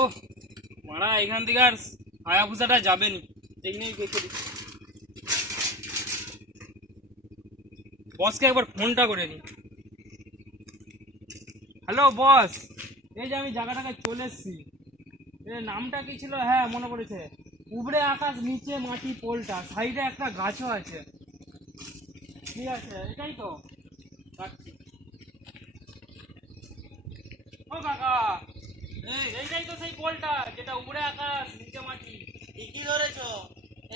ও মারা এখান থেকে আর হায়াবুসাটা যাবে নি, এই নিয়েই দেখে দিচ্ছি। বসকে একবার ফোনটা করে নি। হ্যালো বস, এই যে আমি জায়গাটাকে চলে এসছি। নামটা কি ছিল? হ্যাঁ মনে পড়েছে, উপরে আকাশ নিচে মাটি পোলটা, সাইডে একটা গাছও আছে। ঠিক আছে, এটাই তো। রাখছি। ও কাকা, এইটাই তো সেই পোলটা, যেটা উপরে আকাশ নিচে মাটি। ঠিকই ধরেছো,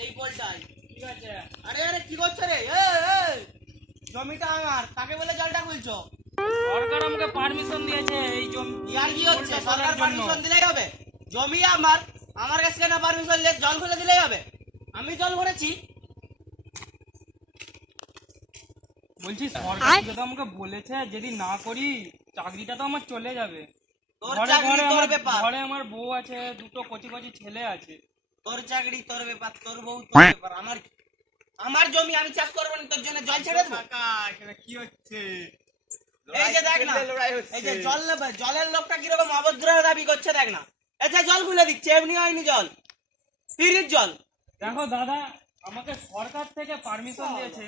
এই পোলটাই। ঠিক আছে। আরে আরে কি করছো রে? জমিটা আমার, কাকে বলে জলটা খুলছো? সরকার আমাকে পারমিশন দিয়েছে এই জমি। ইয়ার কি হচ্ছে? পোলটা সরকার তোলার জন্য। পারমিশন দিলেই হবে? জমি আমার, আমার কাছে কেন পারমিশন নিয়ে জল খুলে দিলেই হবে? আমি জল ভরেছি। বলছি সরকার তো আমাকে বলেছে যদি না করি চাকরিটা তো আমার চলে যাবে। তোর ঘরে চাকরি ঘরে তোর আমার ব্যাপার। ঘরে আমার বউ আছে, দুটো কচি কচি ছেলে আছে। তোর চাকরি তোর ব্যাপার, তোর বউ তোর ব্যাপার। আমার আমার জমি আমি চাষ করবো না, তোর জন্য জল ছেড়ে দেবো? কাকা এখানে কি হচ্ছে? এই যে দেখ না, লড়াই হচ্ছে। এই যে জলের লোকটা কিরকম অভদ্র দাবি করছে দেখ না। আচ্ছা জল খুলে দিচ্ছে, এমনি হয়নি জল, ফ্রির জল। দেখো দাদা, আমাকে সরকার থেকে পারমিশন দিয়েছে,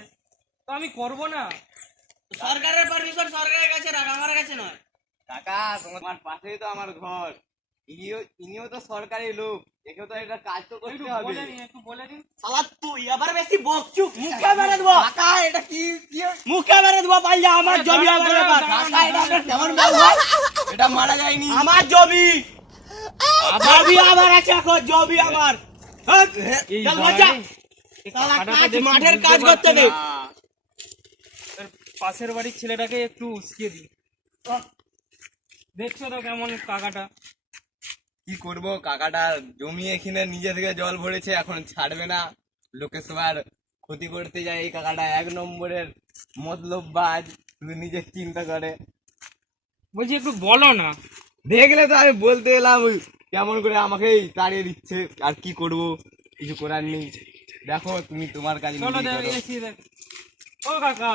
তো আমি করব না? সরকারের পারমিশন সরকারের কাছে রাখ, আমার কাছে নয়। কাকা তোমার পাশেই তো আমার ঘর, ইনিও তো সরকারি লোক, একেও তো একটা কাজ তো একটু করতে হবে। বলে দিন, একটু বলে দিন। শালা তুই আবার বেশি বকছু, মুখে মেরে দেবো। কাকা এটা কি কি মুখে মেরে দেবো, পাল্লা আমার জমি আমার ব্যাপার। কাকা এটা আপনার কেমন ব্যবহার? এটা মারা যায়নি। আমার জমি, জমি আমার আছে, এখন জমি আমার। হাট, এই চল বাচ্চা। বাড়ি, এই শালা কাকাটা তো কাজ, দেখছি মাঠের বুঝতে কাজ করতে পারছি দে। না। এর পাশের বাড়ির ছেলেটাকে একটু উস্কিয়ে দিই। দেখছো তো কেমন কাকাটা। কি করব, কাকাটা জমি এখানে নিজে থেকে জল ভরেছে, এখন ছাড়বে না। লোকে সবার ক্ষতি করতে যায়, এই কাকাটা এক নম্বরের মতলববাজ, শুধু নিজের চিন্তা করে। বলছি একটু বলো না। দেখলে তো আমি বলতে এলাম, ওই কেমন করে আমাকেই তাড়িয়ে দিচ্ছে। আর কি করব, কিছু করার নেই। দেখো তুমি তোমার কাজ চলো নিজেই করো। এসি দেখ। ও কাকা,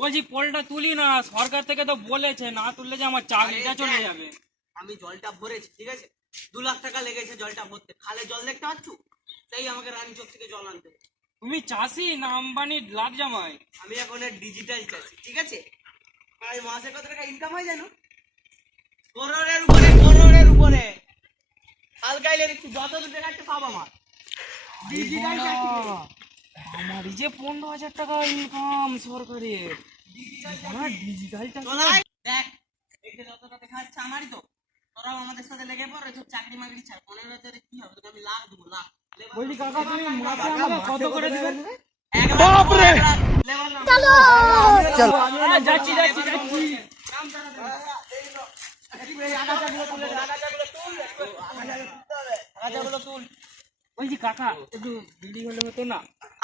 বলছি পোলটা তুলি না, সরকার থেকে তো বলেছে না তুললে যে আমার চাকরিটা চলে যাবে। আমি জলটা ভরেছি, ঠিক আছে? 2 লাখ টাকা লেগেছে জলটা ভরতে। খালে জল দেখতে পাচ্ছ? তাই আমাকে রানী চোখ থেকে জল আনতে হবে। তুমি চাষি না আম্বানির লাগ জামাই? আমি এখন ডিজিটাল চাষি, ঠিক আছে? আর এই মাসে কত টাকা ইনকাম হয় জানো? করোড়ের উপরে, করোড়ের উপরে। হালকাইলে দেখছি যত দূর দেখাচ্ছে সব আমার। ডিজিটাল চাষি। আমারই যে 15,000 টাকা ইনকাম সরকারের। আমার ডিজিটাল চলাই দেখ, এই যে যতটা দেখা যাচ্ছে আমারই তো। তোরাও আমাদের সাথে লেগে পড়, এসব চাকরি মাকরি ছাড়। 15,000 কি হবে? তোকে আমি লাখ দেবো, লাখ। বলছি কাকা তুমি মাসে আমাকে কত করে দিবেন? বাপরে, চলো যাচ্ছি যাচ্ছি যাচ্ছি। বলছি কাকা একটু বিড়ি হলে হতো না?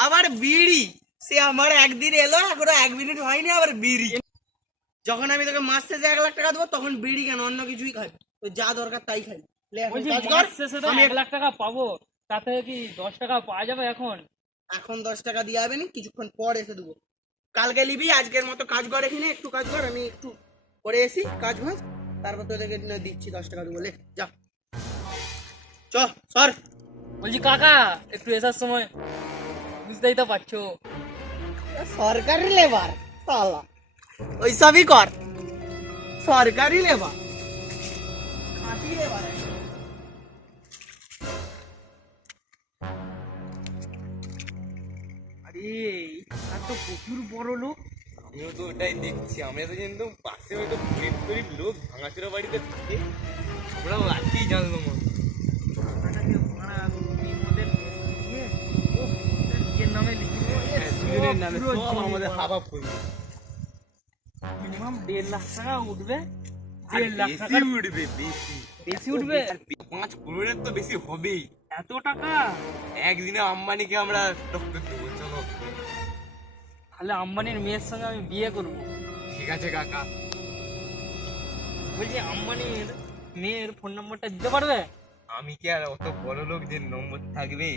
আবার বিড়ি? সে আমার একদিন এলো, এখনো 1 মিনিট হয়নি, আবার বিড়ি। যখন আমি তোকে মাস শেষে 1 লাখ টাকা দেবো, তখন বিড়ি কেন, অন্য কিছুই খাবি। তো যা দরকার তাই খাবি। লে, এখন বলছি কাজ কর। মাস শেষে তো আমি 1 লাখ টাকা পাবো, তাতে কি 10 টাকা পাওয়া যাবে এখন? এখন 10 টাকা দিয়ে যাবে না, কিছুক্ষণ পর এসে দেবো। কালকে নিবি, আজকের মতো কাজ কর, এখানে একটু কাজ কর, আমি একটু করে এসি কাজ ভাজ, তারপর তোদেরকে দিচ্ছি 10 টাকা দেবো। লে যা, চ সর। বলছি কাকা একটু এসার সময় বুঝতেই তো পারছো। সরকারি লেবার সালা, ওই সবই কর, সরকারি লেবার, খাঁটি লেবার। আরে আর তো প্রচুর বড় লোক। আমিও তো ওটাই দেখছি, আমরা তো কিন্তু পাশে হয়তো গরিব গরিব লোক ভাঙাচোরা বাড়িতে থাকে, আমরা আজকেই জানলাম। টাকাটাকে ভাড়া বিমলের নিয়ে ও নিজের নামে লিখে দুজনের নামে সব আমাদের হাবা ফুল। মিনিমাম 1.5 লাখ টাকা উঠবে। আর 1.5 লাখ বেশি টাকা উঠবে, বেশি বেশি উঠবে। 5 করোড়ের তো বেশি হবেই। এত টাকা? একদিনে আম্বানিকে আমরা টক্কর দেবো, চলো। তাহলে আম্বানির মেয়ের সঙ্গে আমি বিয়ে করব। ঠিক আছে কাকা। বলছি আম্বানির মেয়ের ফোন নম্বরটা দিতে পারবে? আমি কি আর অত বড় লোক যে নম্বর থাকবে?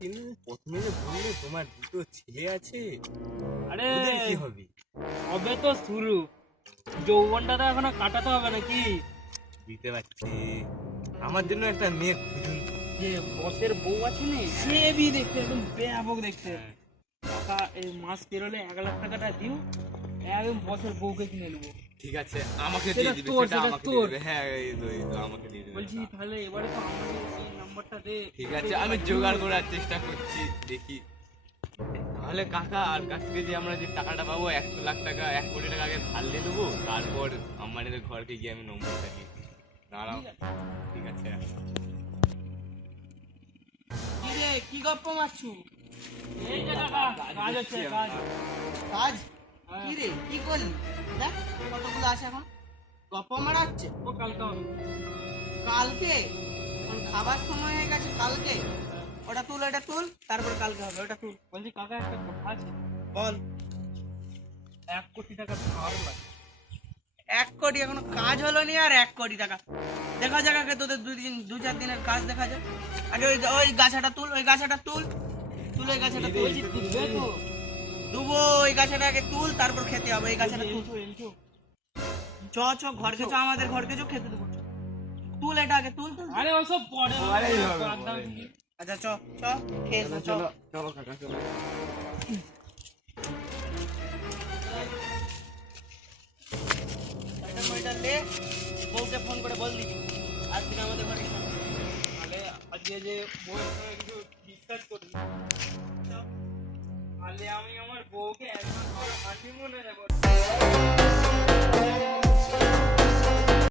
কিন্তু প্রথমে যে বললে তোমার 2টো ছেলে আছে, আরে ওদের কি হবে? হবে তো শুরু, যৌবনটা তো এখনো কাটাতে হবে নাকি? বুঝতে পারছি। আমার জন্য একটা মেয়ে খুঁজুন। যে বসের বউ আছে না, সে বিয়ে দেখতে একদম ব্যাপক দেখতে। টাকা এই মাস পেরোলে 1 লাখ টাকাটা দিও, একদম বসের বউকে কিনে নেবো। ঠিক আছে, আমাকে সেটা দিয়ে দিবে, তোর, সেটা সেটা আমাকে তোর। দিয়ে দিবে। হ্যাঁ, এই তো আমাকে দিয়ে দিবে। বলছি তাহলে এবারে তো আমাদের এই নাম্বারটা দে। ঠিক আছে, আমি জোগাড় করার চেষ্টা করছি, দেখি। তাহলে কাকা, আর কাছ থেকে যে আমরা যে টাকাটা পাবো 1 লাখ টাকা, 1 কোটি টাকা আগে ধার নিয়ে নেবো, তারপর আমাদের ঘরকে গিয়ে আমি নম্বরটা দিই। দাঁড়াও, ঠিক আছে। কি রে, কি গপ্প মারছু? এই যে টাকা, কাজ হচ্ছে, কাজ। কাজ? হ্যাঁ। কি রে, কি করলি? দেখ কতগুলো আছে এখন, গপ্প মারা হচ্ছে। ও কালকে হবে। কালকে? এখন খাবার সময় হয়ে গেছে কালকে। ওটা তুল, এটা তুল, তারপর কালকে হবে, ওটা তুল। বলছি কাকা একটা কথা আছে, বল। 1 কোটি টাকা ধার লাগে। 1 কোটি? এখনো কাজ হলো নি আর 1 কোটি টাকা? দেখা যাক আগে তোদের 2-4 দিনের কাজ দেখা যাক। আগে ওই ওই গাছাটা তুল, ওই গাছাটা তুল, তুল ওই গাছাটা তুল। বলছি তুলবে তো? দুবো, ওই গাছাটা আগে তুল, তারপর খেতে হবে। এই গাছাটা তুল। এলচো। চ চ, ঘরকে চ, আমাদের ঘরকে চ, খেতে দেবো চ। তুল এটা আগে, তুল তুল। আরে ওসব পরে হবে, পরেই হবে, বাদ দাও পরেই। দেখি। আচ্ছা চ চ, খেয়ে এসো, চ। চলো চলো কাকা, চলো। এটা মইটা লে, বউকে ফোন করে বল দিবি আজকে আমাদের ঘরে এসো। তাহলে আজকে যে বউয়ের সঙ্গে কিছু ডিসকাস করি, তাহলে আমি আমার বউকে একবার করে হানিমুনে নেবো।